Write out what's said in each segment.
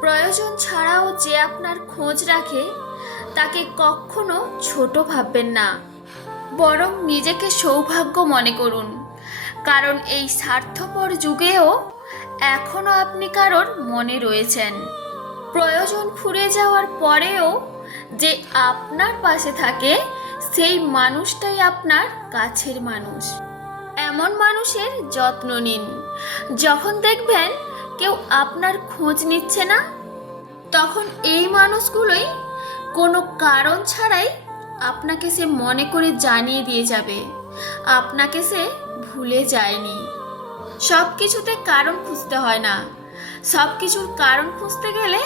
প্রয়োজন ছাড়াও যে আপনার খোঁজ রাখে তাকে কখনো ছোট ভাববেন না, বরং নিজেকে সৌভাগ্য মনে করুন। কারণ এই স্বার্থপর যুগেও এখনো আপনি কারোর মনে রয়েছেন। প্রয়োজন ফুরিয়ে যাওয়ার পরেও যে আপনার পাশে থাকে সেই মানুষটাই আপনার কাছের মানুষ। এমন মানুষের যত্ন নিন। যখন দেখবেন কেউ আপনার খোঁজ নিচ্ছে না, তখন এই মানুষগুলোই কোনো কারণ ছাড়াই আপনাকে সে মনে করে জানিয়ে দিয়ে যাবে আপনাকে সে ভুলে যায়নি। সব কিছুতে কারণ খুঁজতে হয় না, সব কিছুর কারণ খুঁজতে গেলে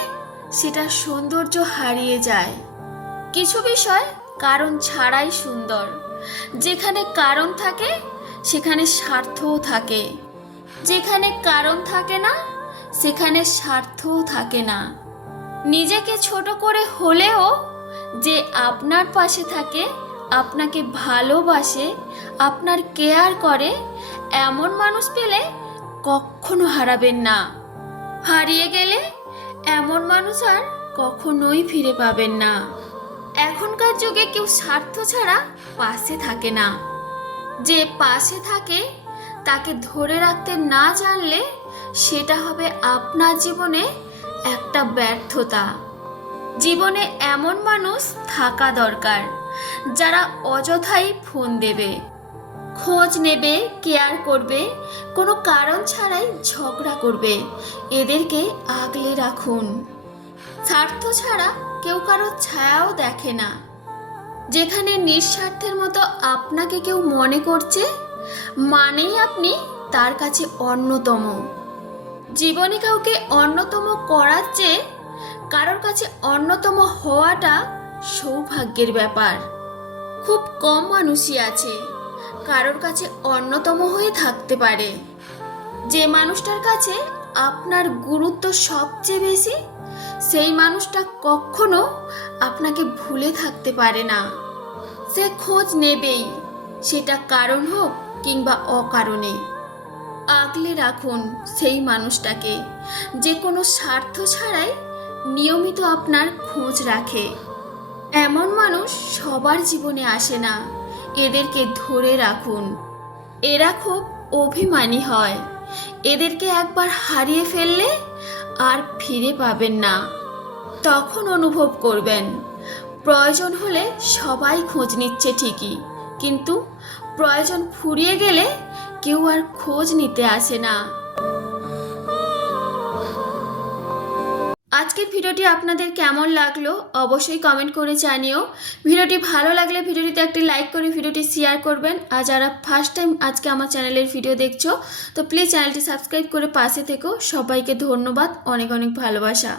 সেটার সৌন্দর্য হারিয়ে যায়। কিছু বিষয় কারণ ছাড়াই সুন্দর। যেখানে কারণ থাকে সেখানে স্বার্থও থাকে, যেখানে কারণ থাকে না সেখানে স্বার্থও থাকে না। নিজেকে ছোট করে হলেও যে আপনার পাশে থাকে, আপনাকে ভালোবাসে, আপনার কেয়ার করে, এমন মানুষ পেলে কখনো হারাবেন না। হারিয়ে গেলে এমন মানুষ আর কখনোই ফিরে পাবেন না। এখনকার যুগে কেউ স্বার্থ ছাড়া পাশে থাকে না। যে পাশে থাকে তাকে ধরে রাখতে না জানলে সেটা হবে আপনার জীবনে একটা ব্যর্থতা। জীবনে এমন মানুষ থাকা দরকার যারা অযথাই ফোন দেবে, খোঁজ নেবে, কেয়ার করবে, কোনো কারণ ছাড়াই ঝগড়া করবে। এদেরকে আগলে রাখুন। স্বার্থ ছাড়া কেউ কারো ছায়াও দেখে না। যেখানে নিঃস্বার্থের মতো আপনাকে কেউ মনে করছে, মানেই আপনি তার কাছে অন্যতম। জীবনে কাউকে অন্যতম করার চেয়ে কারোর কাছে অন্যতম হওয়াটা সৌভাগ্যের ব্যাপার। খুব কম মানুষই আছে কারোর কাছে অন্যতম হয়ে থাকতে পারে। যে মানুষটার কাছে আপনার গুরুত্ব সবচেয়ে বেশি, সেই মানুষটা কখনো আপনাকে ভুলে থাকতে পারে না। সে খোঁজ নেবেই, সেটা কারণ হোক কিংবা অকারণে। আগলে রাখুন সেই মানুষটাকে যে কোনো স্বার্থ ছাড়াই নিয়মিত আপনার খোঁজ রাখে। এমন মানুষ সবার জীবনে আসে না, এদেরকে ধরে রাখুন। এরা খুব অভিমানী হয়, এদেরকে একবার হারিয়ে ফেললে আর ফিরে পাবেন না। তখন অনুভব করবেন প্রয়োজন হলে সবাই খোঁজ নিচ্ছে ঠিকই, কিন্তু প্রয়োজন ফুরিয়ে গেলে কেউ আর খোঁজ নিতে আসে না। আজকের ভিডিওটি আপনাদের কেমন লাগলো অবশ্যই কমেন্ট করে জানিও। ভিডিওটি ভালো লাগলে ভিডিওটিতে একটি লাইক করে ভিডিওটি শেয়ার করবেন। আর যারা ফার্স্ট টাইম আজকে আমার চ্যানেলের ভিডিও দেখছো তো প্লিজ চ্যানেলটি সাবস্ক্রাইব করে পাশে থেকো। সবাইকে ধন্যবাদ, অনেক অনেক ভালোবাসা।